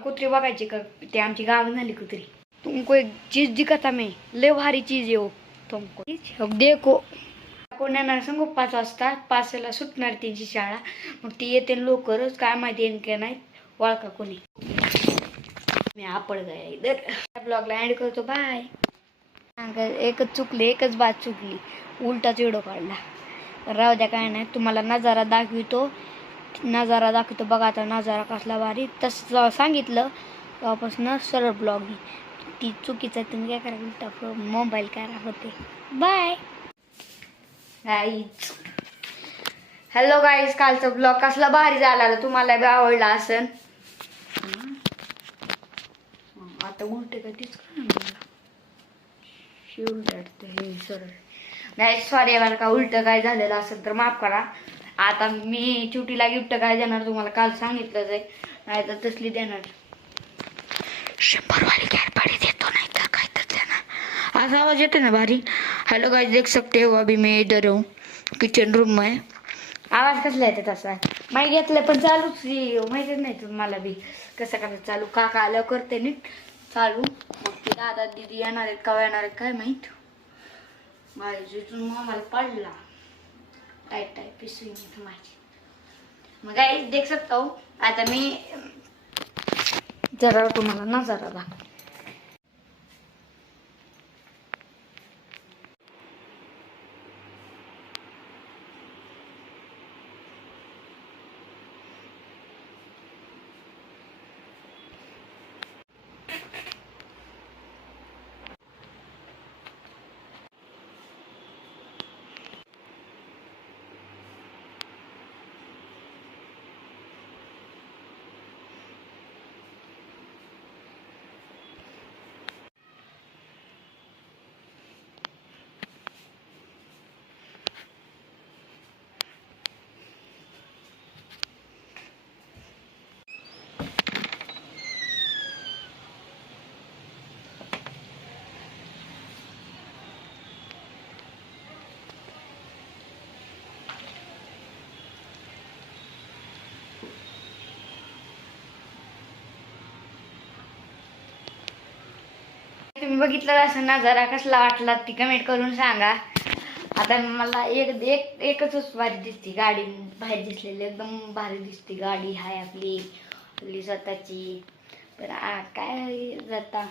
कुत्री बघायची का? ते आमची गाव झाली कुत्री. तुमको एक चीज दिखता मैं, लय भारी चीज आहे हो तुमको. अब देखो कोण येणार सांगू 5 वाजता, 5ला सुटणार त्यांची शाळा. मग ती येते लवकरच, काय माहिती येईन का नाही, ओळखा कोणी. मी आपड गया इधर. ब्लॉगला एंड करतो, बाय. एकच चुकली, एकच बात चुकली, उलटाच व्हिडिओ काढला. राहू द्या, काय नाही, तुम्हाला नजारा दाखवतो बघा. आता नजारा कसला भारी. तसं सांगितलं तेव्हापासून सरळ ब्लॉग ती चुकीचं आहे. तुम्ही काय करा, उलटा मोबाईल करा होते. Bye guys. हॅलो गाईज, कालचा ब्लॉग कसला भारी झाला, तुम्हाला बी आवडला असेल. आता उलटे काय तीच हे सरळ नाही, सॉरी बरं का, उलट काय झालेलं असेल तर माफ करा. आता मी चिवटीला गिफ्ट काय देणार तुम्हाला काल सांगितलंच आहे, नाही तर तसली देणार. 100 वाली कॅडबरी देतो, नाही तर काय तर देणार. आज आवाज येतो ना भारी. हेलो गाइस, देख सकते हो अभी मैं इधर हूँ किचन रूम में. आवाज कसला येते तसा माहिती घेतलं, पण चालूच माहितीच नाही तुम्हाला बी कसं कसं चालू. काका आल्यावर करते नीट चालू. मग ते दादा दीदी येणार आहेत का येणार आहेत काय माहित. माझ्या मला पडला टाईट पिसवी माझी. मग गाइस देख सकता हो, आता मी जरा तुम्हाला नजारा दाखव. तुम्ही बघितलं असं नजारा कसला वाटला ती कमेंट करून सांगा. आता मला एकच भारी दिसते गाडी, बाहेर दिसलेली एकदम भारी दिसते गाडी. हाय आपली स्वतःची. पण काय जाता